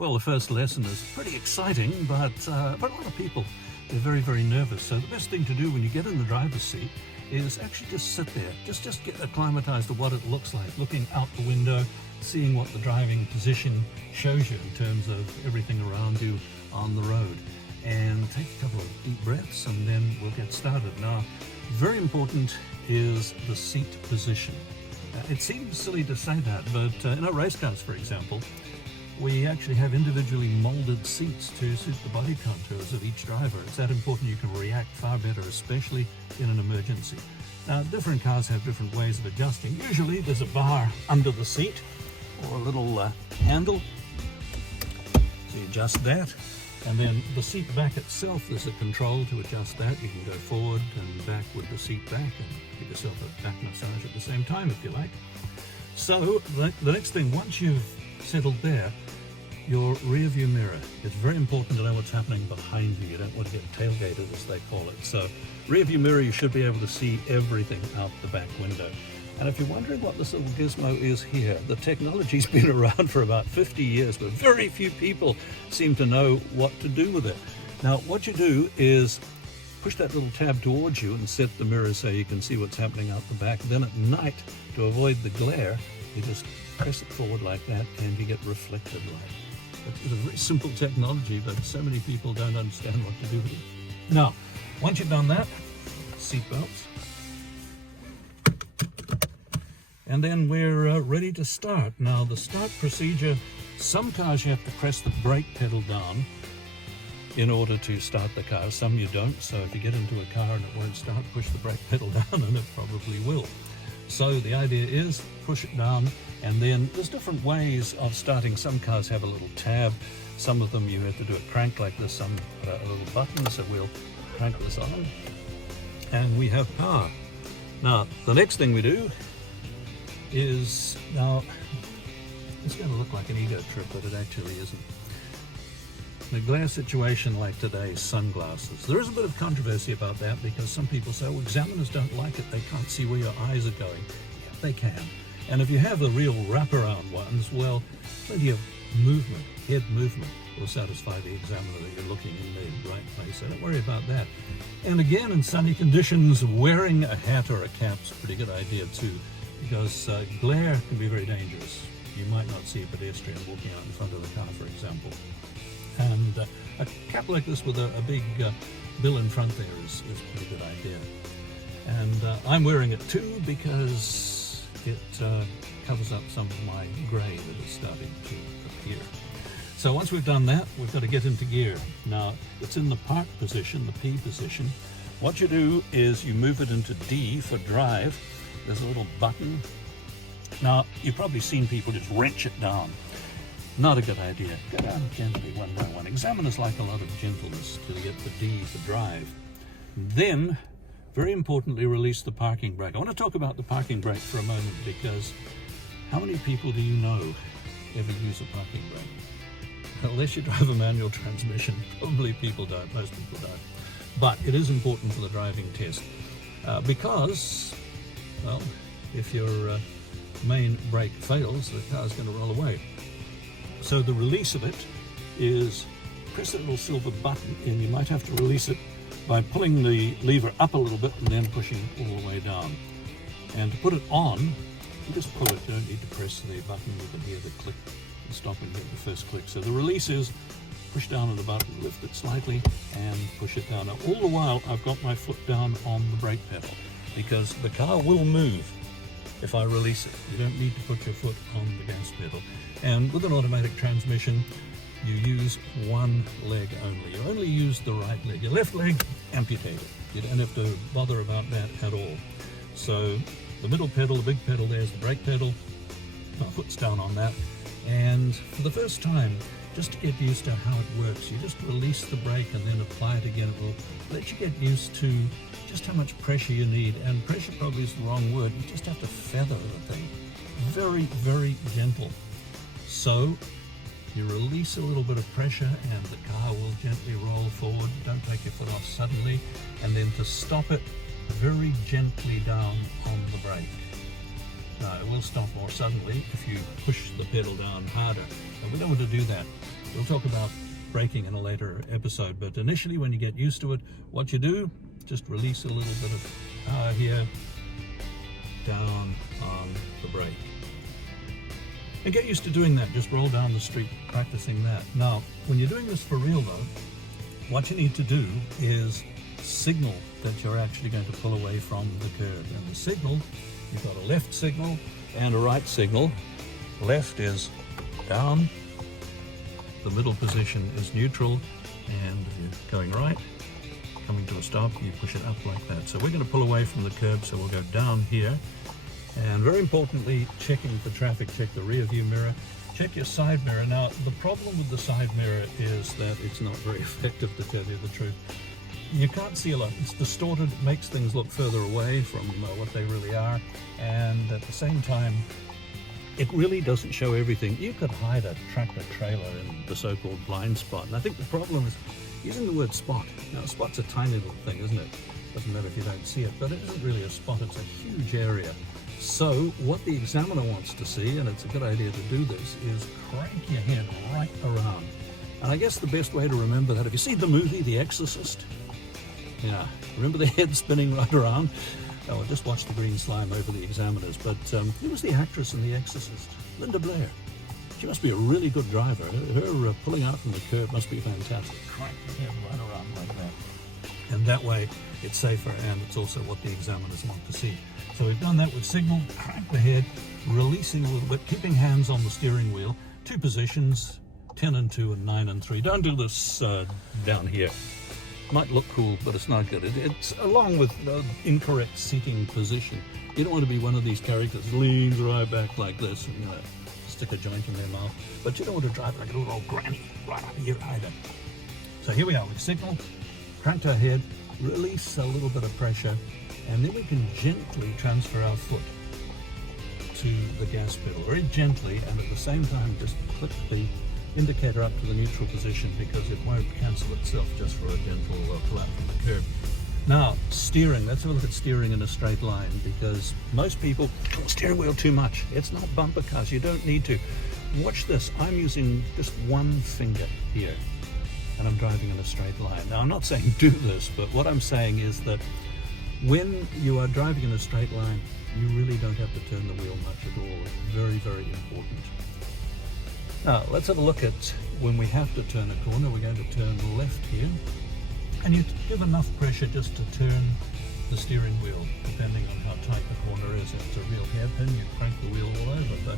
Well, the first lesson is pretty exciting, but for a lot of people, they're very, very nervous. So the best thing to do when you get in the driver's seat is actually just sit there. Just get acclimatized to what it looks like, looking out the window, seeing what the driving position shows you in terms of everything around you on the road. And take a couple of deep breaths and then we'll get started. Now, very important is the seat position. It seems silly to say that, but in our race cars, for example, we actually have individually molded seats to suit the body contours of each driver. It's that important. You can react far better, especially in an emergency. Now, different cars have different ways of adjusting. Usually there's a bar under the seat or a little handle. So you adjust that. And then the seat back itself, there's a control to adjust that. You can go forward and back with the seat back and give yourself a back massage at the same time if you like. So the next thing, once you've settled there, your rear view mirror. It's very important to know what's happening behind you. You don't want to get tailgated, as they call it. So rear view mirror, you should be able to see everything out the back window. And if you're wondering what this little gizmo is here, the technology's been around for about 50 years, but very few people seem to know what to do with it. Now, what you do is push that little tab towards you and set the mirror so you can see what's happening out the back. Then at night, to avoid the glare, you just press it forward like that and you get reflected light. It's a very simple technology, but so many people don't understand what to do with it. Now, once you've done that, seat belts. And then we're ready to start. Now, the start procedure, some cars you have to press the brake pedal down in order to start the car. Some you don't. So if you get into a car and it won't start, push the brake pedal down and it probably will. So the idea is push it down, and then there's different ways of starting. Some cars have a little tab. Some of them you have to do a crank like this. Some put a little button, so we'll crank this on. And we have power. Now, the next thing we do is, now, it's going to look like an ego trip, but it actually isn't. In a glare situation like today, sunglasses. There is a bit of controversy about that because some people say, well, examiners don't like it. They can't see where your eyes are going. Yeah, they can. And if you have the real wraparound ones, well, plenty of movement, head movement, will satisfy the examiner that you're looking in the right place. So don't worry about that. And again, in sunny conditions, wearing a hat or a cap's a pretty good idea too, because glare can be very dangerous. You might not see a pedestrian walking out in front of the car, for example. And a cap like this with a big bill in front there is a pretty good idea. And I'm wearing it too because it covers up some of my grey that is starting to appear. So once we've done that, we've got to get into gear. Now, it's in the park position, the P position. What you do is you move it into D for drive. There's a little button. Now, you've probably seen people just wrench it down. Not a good idea. Go down gently one by one. Examiners like a lot of gentleness to get the D for drive. Then, very importantly, release the parking brake. I want to talk about the parking brake for a moment because how many people do you know ever use a parking brake? Unless you drive a manual transmission, probably people don't. Most people don't. But it is important for the driving test because, well, if your main brake fails, the car's going to roll away. So the release of it is press that little silver button, and you might have to release it by pulling the lever up a little bit and then pushing all the way down. And to put it on, you just pull it. You don't need to press the button. You can hear the click and stop and hit the first click. So the release is push down on the button, lift it slightly, and push it down. Now, all the while, I've got my foot down on the brake pedal because the car will move if I release it. You don't need to put your foot on the gas pedal. And with an automatic transmission, you use one leg only. You only use the right leg. Your left leg, amputate it. You don't have to bother about that at all. So the middle pedal, the big pedal there is the brake pedal. My foot's down on that. And for the first time, just to get used to how it works, you just release the brake and then apply it again. It will let you get used to just how much pressure you need. And pressure probably is the wrong word. You just have to feather the thing. Very, very gentle. So you release a little bit of pressure and the car will gently roll forward. Don't take your foot off suddenly. And then to stop it, very gently down on the brake. Now, it will stop more suddenly if you push the pedal down harder. And we don't want to do that. We'll talk about braking in a later episode, but initially when you get used to it, what you do, just release a little bit of power here, down on the brake. And get used to doing that. Just roll down the street practicing that. Now, when you're doing this for real though, what you need to do is signal that you're actually going to pull away from the curb. And the signal, you've got a left signal and a right signal. Left is down, the middle position is neutral, and if you're going right, coming to a stop, you push it up like that. So we're going to pull away from the curb, so we'll go down here. And very importantly, checking for traffic, check the rear view mirror, check your side mirror. Now, the problem with the side mirror is that it's not very effective, to tell you the truth. You can't see a lot. It's distorted, it makes things look further away from what they really are. And at the same time, it really doesn't show everything. You could hide a tractor trailer in the so-called blind spot. And I think the problem is using the word spot. Now, a spot's a tiny little thing, isn't it? Doesn't matter if you don't see it, but it isn't really a spot. It's a huge area. So what the examiner wants to see, and it's a good idea to do this, is crank your head right around. And I guess the best way to remember that, if you see the movie The Exorcist, yeah, remember the head spinning right around? Oh, just watch the green slime over the examiners. But who was the actress in The Exorcist? Linda Blair. She must be a really good driver. Her pulling out from the curb must be fantastic. Crank your head right around like that. And that way it's safer, and it's also what the examiners want to see. So we've done that with signal, crank the head, releasing a little bit, keeping hands on the steering wheel, 2 positions, 10 and 2 and 9 and 3. Don't do this down here. Might look cool, but it's not good. It's along with the incorrect seating position. You don't want to be one of these characters who leans right back like this and stick a joint in their mouth. But you don't want to drive like a little old granny right up here either. So here we are with signal, crank our head, release a little bit of pressure, and then we can gently transfer our foot to the gas pedal, very gently, and at the same time just click the indicator up to the neutral position, because it won't cancel itself just for a gentle pull out from the curb. Now, steering, let's have a look at steering in a straight line, because most people pull the steering wheel too much. It's not bumper cars, you don't need to. Watch this, I'm using just one finger here, and I'm driving in a straight line. Now, I'm not saying do this, but what I'm saying is that when you are driving in a straight line, you really don't have to turn the wheel much at all. It's very, very important. Now, let's have a look at when we have to turn a corner. We're going to turn left here, and you give enough pressure just to turn the steering wheel, depending on how tight the corner is. If it's a real hairpin, you crank the wheel all over, but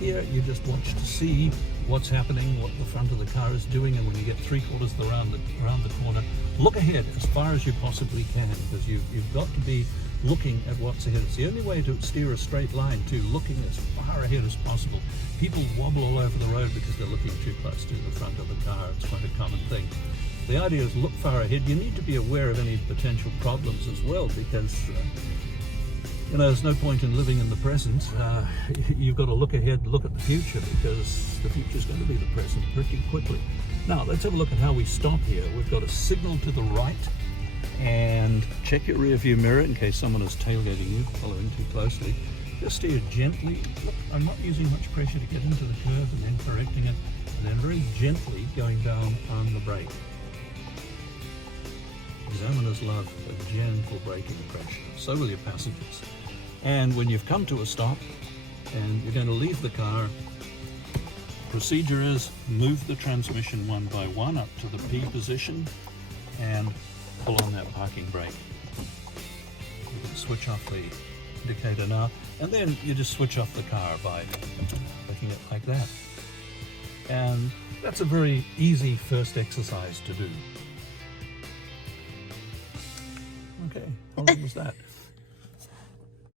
here you just watch to see what's happening, what the front of the car is doing, and when you get 3/4 around the corner, look ahead as far as you possibly can, because you've got to be looking at what's ahead. It's the only way to steer a straight line, too, looking as far ahead as possible. People wobble all over the road because they're looking too close to the front of the car. It's quite a common thing. The idea is look far ahead. You need to be aware of any potential problems as well, because there's no point in living in the present. You've got to look ahead, look at the future, because the future is going to be the present pretty quickly. Now, let's have a look at how we stop here. We've got a signal to the right, and check your rear view mirror in case someone is tailgating you, following too closely. Just steer gently. Look, I'm not using much pressure to get into the curve and then correcting it, and then very gently going down on the brake. Examiners love a gentle braking pressure. So will your passengers. And when you've come to a stop and you're going to leave the car, procedure is move the transmission one by one up to the P position and pull on that parking brake. You can switch off the indicator now, and then you just switch off the car by making it like that. And that's a very easy first exercise to do. Okay, how long was that?